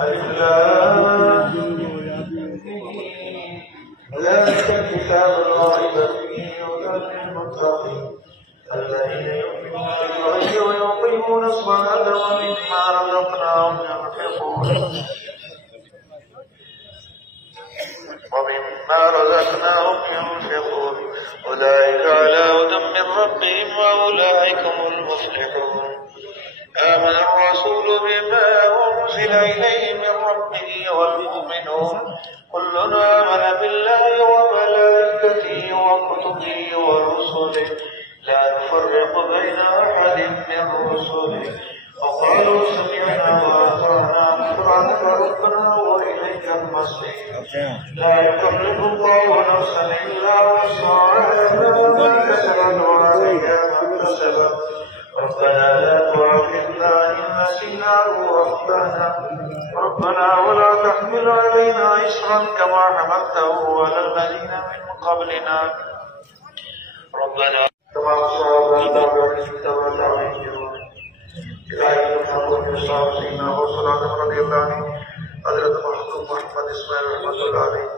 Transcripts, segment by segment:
ألف لام ذلك الكتاب لا ريب فيه هدى للمتقين الذين يؤمنون بالغيب ويقيمون الصلاة ومما رزقناهم ينفقون أولئك على هدى من ربهم وأولئك هم المفلحون آمن الرسول بما أنزل إليه من ربه والمؤمنون كل آمن بالله وملائكته وكتبه ورسله لا نفرق بين أحد من رسله وقالوا سمعنا وأطعنا غفرانك ربنا وإليك المصير لا يكلف الله نفسا إلا وسعها لها ما كسبت وعليها ما اكتسبت ربنا لا تؤاخذنا إن نسينا أو أخطأنا ربنا ولا تحمل علينا إصرا كما حملته على الذين من قبلنا ربنا كما أصابنا بالكتاب عليهم إلهي محمد يصاب سيدنا وصلاة رضي الله عنه حضرت محمد إسماعيل رحمة الله عليه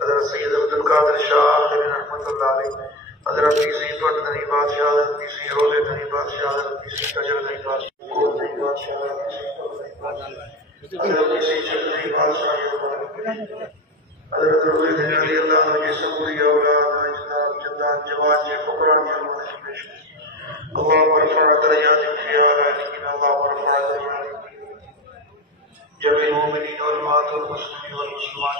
حضرت سيد عبد القادر شاہ رحمة الله عليه حضرت پیسی توٹ دنی بادشاہ حضرت پیسی روزے دنی بادشاہ حضرت پیسی کجر دنی بادشاہ حضرت پیسی چک دنی بادشاہ حضرت روزے دنی علی اللہ عنہ کی سبوری اولاد اجناب جدان جوان جے فقران جے مہشمش اللهم ارفع درجاتهم في أعلانهم اللهم ارفع درجاتهم جميع المؤمنين والمؤمنات والمسلمين والمسلمات